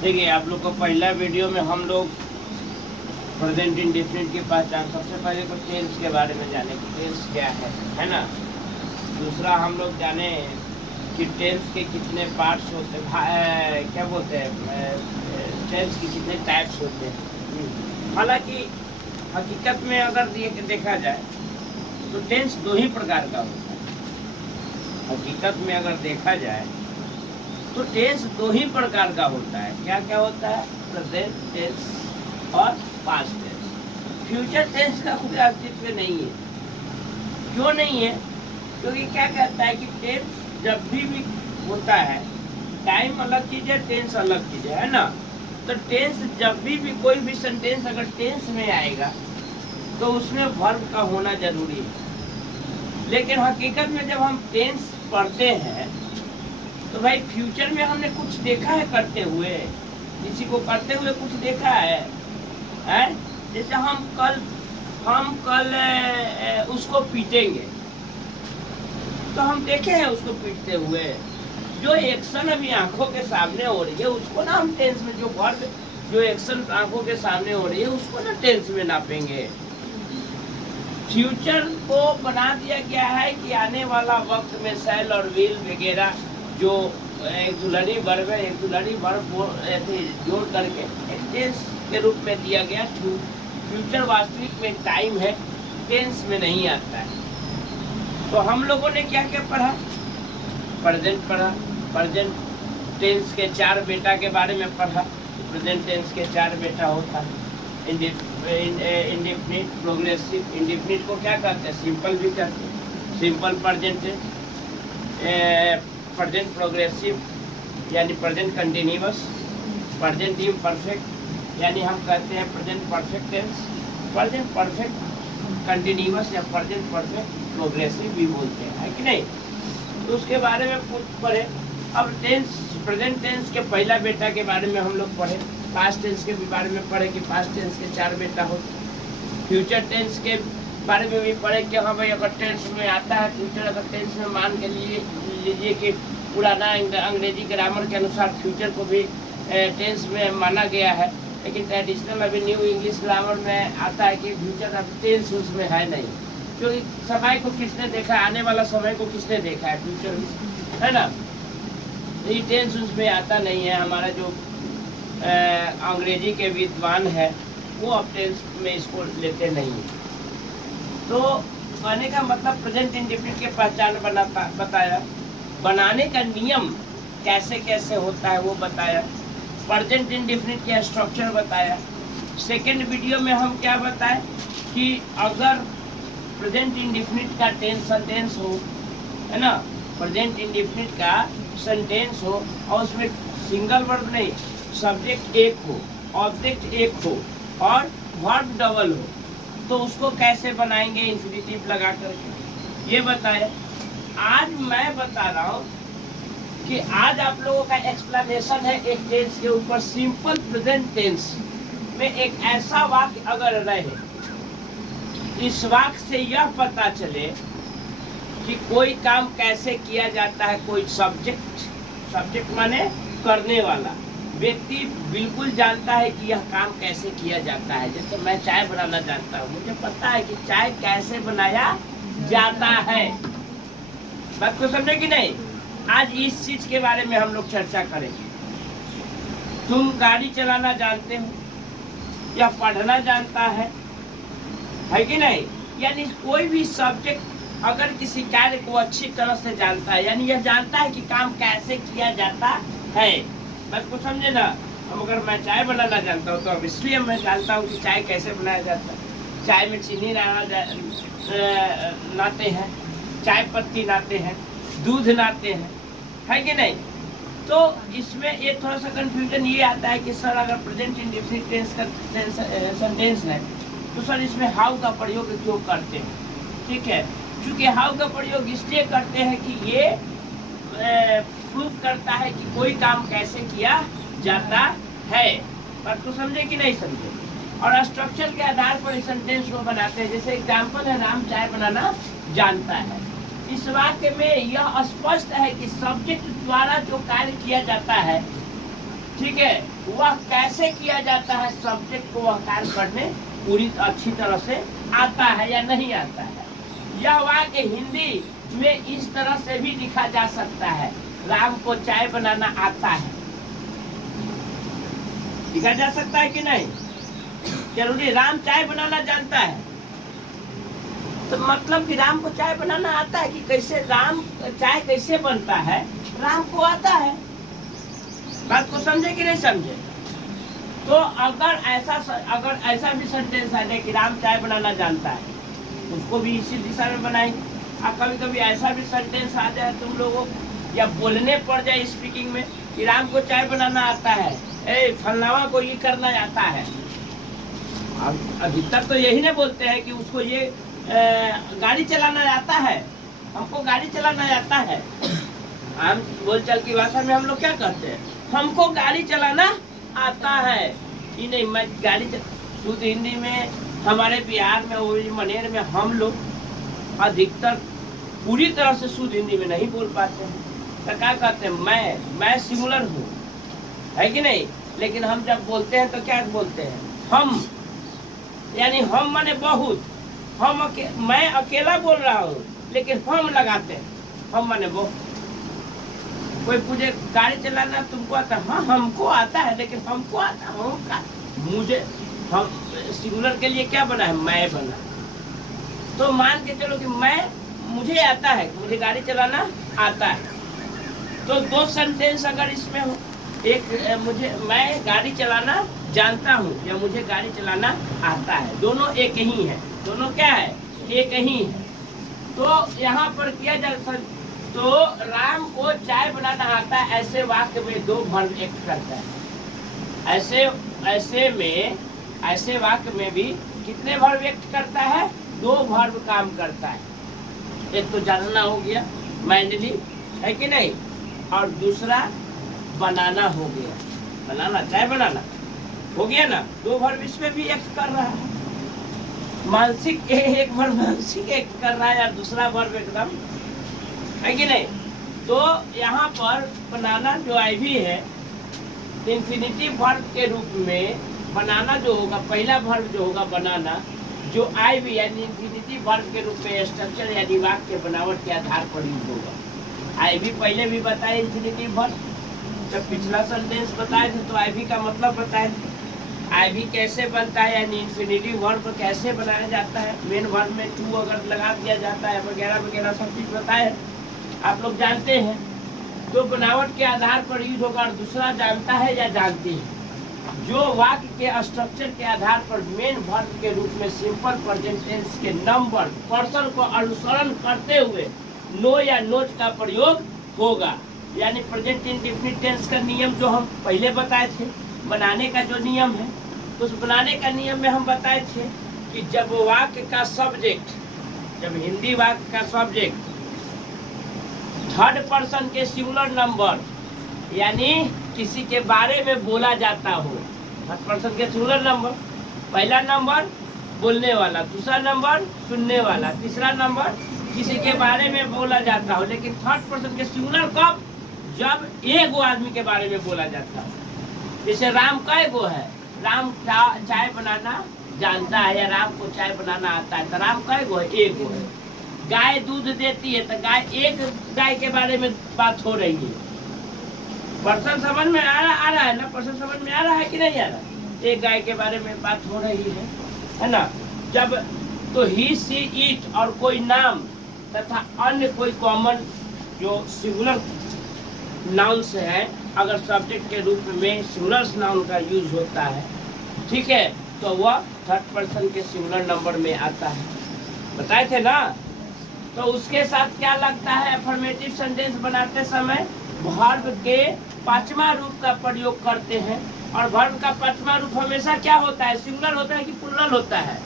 देखिए, आप लोग को पहला वीडियो में हम लोग प्रेजेंट इंडेफिनिट की पहचान, सबसे पहले तो टेंस के बारे में जाने कि टेंस क्या है ना। दूसरा हम लोग जाने कि टेंस के कितने पार्ट्स होते हैं, क्या बोलते हैं, टेंस के कितने टाइप्स होते हैं। हालांकि हकीकत में अगर देखा जाए तो टेंस दो ही प्रकार का होता है। हकीकत में अगर देखा जाए तो टेंस दो ही प्रकार का होता है। क्या क्या होता है? प्रेजेंट टेंस और पास्ट टेंस। फ्यूचर टेंस का कोई अस्तित्व नहीं है। क्यों नहीं है? क्योंकि क्या कहता है कि टेंस जब भी होता है, टाइम अलग चीज है, टेंस अलग चीज है ना। तो टेंस जब भी कोई भी सेंटेंस अगर टेंस में आएगा तो उसमें वर्ब का होना जरूरी है। लेकिन हकीकत में जब हम टेंस पढ़ते हैं तो भाई फ्यूचर में हमने कुछ देखा है करते हुए, किसी को करते हुए कुछ देखा है? जैसे हम कल उसको पीटेंगे तो हम देखे हैं उसको पीटते हुए। जो एक्शन अभी आंखों के सामने हो रही है उसको ना हम टेंस में, जो वर्ब जो एक्शन आंखों के सामने हो रही है उसको ना टेंस में नापेंगे। फ्यूचर को बना दिया गया है कि आने वाला वक्त में शैल और विल वगैरह जो एक्सुलरी वर्ब है, एक्सुलरी वर्ब जोड़ करके एक टेंस के रूप में दिया गया। फ्यूचर वास्तविक में टाइम है, टेंस में नहीं आता है। तो हम लोगों ने क्या क्या पढ़ा? प्रेजेंट पढ़ा, प्रेजेंट टेंस के 4 बेटा के बारे में पढ़ा। प्रेजेंट टेंस के 4 बेटा होता है। Indefinite, progressive. इंडेफिनिट को क्या कहते हैं? सिंपल भी कहते हैं। Simple present tense, present progressive यानी प्रेजेंट कंटिन्यूअस, प्रेजेंट इम्परफेक्ट यानी हम कहते हैं present perfect tense, present perfect continuous या प्रेजेंट परफेक्ट प्रोग्रेसिव भी बोलते हैं, है कि नहीं। तो उसके बारे में कुछ पढ़े। अब टेंस, प्रेजेंट टेंस के पहला बेटा के बारे में हम लोग पढ़े। पास्ट टेंस के भी बारे में पढ़े कि पास्ट टेंस के 4 बेटा होते। फ्यूचर टेंस के बारे में भी पढ़े कि हाँ भाई अगर टेंस में आता है, फ्यूचर अगर टेंस में मान के लीजिए कि पुराना अंग्रेजी ग्रामर के अनुसार फ्यूचर को भी टेंस में माना गया है, लेकिन ट्रेडिशनल अभी न्यू इंग्लिश ग्रामर में आता है कि फ्यूचर अब टेंस उसमें है नहीं। क्योंकि समय को किसने देखा है? आने वाला समय को किसने देखा है? फ्यूचर में, है ना। ये टेंस उसमें आता नहीं है। हमारा जो अंग्रेजी के विद्वान है वो अब टेंस में इसको लेते नहीं है। तो कहने का मतलब प्रेजेंट इंडेफिनिट के पहचान बताया, बनाने का नियम कैसे कैसे होता है वो बताया, प्रेजेंट इंडेफिनिट का स्ट्रक्चर बताया। सेकेंड वीडियो में हम क्या बताएं कि अगर प्रेजेंट इंडेफिनिट का सेंटेंस हो, है ना, प्रेजेंट इंडेफिनिट का सेंटेंस हो और उसमें सिंगल वर्ब नहीं, सब्जेक्ट एक हो, ऑब्जेक्ट एक हो और वर्ब डबल हो, तो उसको कैसे बनाएंगे इंफिनिटिव लगा करके, ये बताया। आज मैं बता रहा हूँ कि आज आप लोगों का एक्सप्लेनेशन है एक टेंस के ऊपर। सिंपल प्रेजेंट टेंस में एक ऐसा वाक्य अगर रहे, इस वाक्य से यह पता चले कि कोई काम कैसे किया जाता है। कोई सब्जेक्ट माने करने वाला व्यक्ति बिल्कुल जानता है कि यह काम कैसे किया जाता है। जैसे मैं चाय बनाना जानता हूँ, मुझे पता है कि चाय कैसे बनाया जाता है। बात को समझे कि नहीं? आज इस चीज के बारे में हम लोग चर्चा करेंगे। तुम गाड़ी चलाना जानते हो या पढ़ना जानता है कि नहीं? यानी कोई भी सब्जेक्ट अगर किसी कार्य को अच्छी तरह से जानता है, यानी यह जानता है कि काम कैसे किया जाता है। बात को समझे ना। अब अगर मैं चाय बनाना जानता हूँ तो अब इसलिए मैं जानता हूँ कि चाय कैसे बनाया जाता है। चाय में चीनी लाते हैं, चाय पत्ती लाते हैं, दूध लाते हैं, है कि नहीं। तो इसमें एक थोड़ा सा कंफ्यूजन ये आता है कि सर अगर प्रेजेंट इंडेफिनिट टेंस का सेंटेंस है तो सर इसमें हाउ का प्रयोग क्यों करते हैं? ठीक है, क्योंकि हाउ का प्रयोग इसलिए करते हैं कि ये प्रूफ करता है कि कोई काम कैसे किया जाता है। बात को समझे कि नहीं समझे? और स्ट्रक्चर के आधार पर इस सेंटेंस को बनाते हैं। जैसे एग्जाम्पल है, राम चाय बनाना जानता है। इस वाक्य में यह स्पष्ट है कि सब्जेक्ट द्वारा जो कार्य किया जाता है, ठीक है, वह कैसे किया जाता है, सब्जेक्ट को वह कार्य करने पूरी अच्छी तरह से आता है या नहीं आता है। यह वाक्य हिंदी में इस तरह से भी लिखा जा सकता है, राम को चाय बनाना आता है। लिखा जा सकता है कि नहीं? जरूरी राम चाय बनाना जानता है, तो मतलब कि राम को चाय बनाना आता है कि कैसे राम चाय कैसे बनता है, राम को आता है। बात को समझे कि नहीं समझे? तो अगर ऐसा भी सेंटेंस आ जाए कि राम चाय बनाना जानता है, उसको भी इसी दिशा में बनाएंगे। और कभी कभी ऐसा भी सेंटेंस आ जाए तुम लोगों या बोलने पड़ जाए स्पीकिंग में कि राम को चाय बनाना आता है, फलनावा को ये करना आता है। अधिकतर तो यही ना बोलते हैं कि उसको ये गाड़ी चलाना आता है, हमको गाड़ी चलाना आता है। हम बोलचाल की भाषा में हम लोग क्या कहते हैं, हमको गाड़ी चलाना आता है। ये नहीं, मैं गाड़ी शुद्ध हिंदी में हमारे बिहार में और मनेर में हम लोग अधिकतर पूरी तरह से शुद्ध हिंदी में नहीं बोल पाते हैं। तो क्या कहते हैं, मैं सिंगुलर हूँ, है कि नहीं? लेकिन हम जब बोलते हैं तो क्या बोलते हैं, हम, यानी हम माने बहुत, मैं अकेला बोल रहा हूँ लेकिन हम लगाते हैं, हम माने बहुत। कोई पूछे गाड़ी चलाना तुमको आता है, हाँ हमको आता है, लेकिन हमको आता है, मुझे, हम सिंगुलर के लिए क्या बना है, मैं बना। तो मान के चलो कि मुझे आता है, मुझे गाड़ी चलाना आता है। तो दो सेंटेंस अगर इसमें हो, एक मैं गाड़ी चलाना जानता हूँ या मुझे गाड़ी चलाना आता है, दोनों एक ही है, दोनों क्या है, एक ही है। तो यहाँ पर किया जा सकता, तो राम को चाय बनाना आता है, ऐसे वाक्य में दो वर्ब एक्ट करता है। ऐसे वाक्य में भी कितने वर्ब एक्ट करता है, दो वर्ब काम करता है। एक तो जानना हो गया, मैंडली, है कि नहीं, और दूसरा बनाना हो गया, बनाना, चाय बनाना हो गया ना, दो वर्ब इसमें भी एक्ट कर रहा है। मानसिक एक वर्ब मानसिक एक्ट कर रहा है और दूसरा वर्ब एकदम, है कि नहीं? तो यहाँ पर बनाना जो आईवी है, इंफिनिटिव वर्ब के रूप में बनाना जो होगा, पहला वर्ब जो होगा बनाना, जो आईवी यानी इंफिनिटिव वर्ब के रूप में स्ट्रक्चर यानी वाक्य के बनावट के आधार पर यूज होगा। आईवी पहले भी बताए इंफिनिटिव वर्ब, जब पिछला सेंटेंस बताए थे तो आईवी का मतलब बताए थे। आईवी कैसे बनता है यानी इंफिनिटिव वर्ब कैसे बनाया जाता है, मेन वर्ब में टू अगर लगा दिया जाता है वगैरह वगैरह सब चीज बताए, आप लोग जानते हैं। तो बनावट के आधार पर यूज होगा। और दूसरा जानता है या जानती है, जो वाक्य के स्ट्रक्चर के आधार पर मेन वर्ब के रूप में सिंपल प्रेजेंट टेंस के नंबर पर्सन को अनुसरण करते हुए नो या नोट का प्रयोग होगा। यानी प्रेजेंट इंडेफिनिट टेंस का नियम जो हम पहले बताए थे, बनाने का जो नियम है, उस बनाने का नियम में हम बताए थे कि जब वाक्य का सब्जेक्ट, जब हिंदी वाक्य का सब्जेक्ट थर्ड पर्सन के सिंगुलर नंबर यानी किसी के बारे में बोला जाता हो, थर्ड पर्सन के सिंगुलर नंबर, पहला नंबर बोलने वाला, दूसरा नंबर सुनने वाला, तीसरा नंबर किसी के बारे में बोला जाता हो, लेकिन थर्ड पर्सन के सिंगुलर कब, जब एक गो आदमी के बारे में बोला जाता हो। जैसे राम कै गो है, राम चाय बनाना जानता है या राम को चाय बनाना आता है, तो राम कै गो है, एक गो है। गाय दूध देती है, तो गाय, एक गाय के बारे में बात हो रही है। पर्सन समझ में आ रहा है ना, पर्सन समझ में आ रहा है कि नहीं आ रहा, एक गाय के बारे में बात हो रही है ना। जब तो ही सी इट और कोई नाम तथा अन्य कोई कॉमन जो सिंगुलर नाउन से है, अगर सब्जेक्ट के रूप में सिंगुलर नाउन का यूज होता है, ठीक है, तो वह थर्ड पर्सन के सिंगुलर नंबर में आता है, बताए थे ना। तो उसके साथ क्या लगता है, अफर्मेटिव सेंटेंस बनाते समय वर्ब के पांचवा रूप का प्रयोग करते हैं। और वर्ब का पांचवा रूप हमेशा क्या होता है, सिंगुलर होता है कि प्लुरल होता है,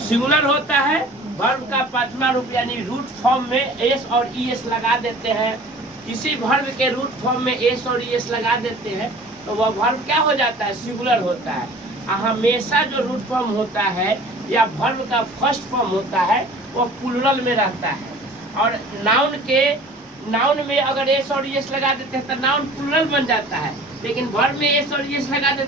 सिंगुलर होता है। वर्ब का पांचवा रूप यानी रूट फॉर्म में एस और ईएस लगा देते हैं, किसी वर्ब के रूट फॉर्म में एस और ईएस लगा देते हैं तो वह वर्ब क्या हो जाता है, सिंगुलर होता है। हमेशा जो रूट फॉर्म होता है या वर्ब का फर्स्ट फॉर्म होता है वो प्लुरल में रहता है। और नाउन में अगर एस और ईएस लगा देते हैं तो नाउन प्लुरल बन जाता है, लेकिन वर्ब में एस और एस लगा देते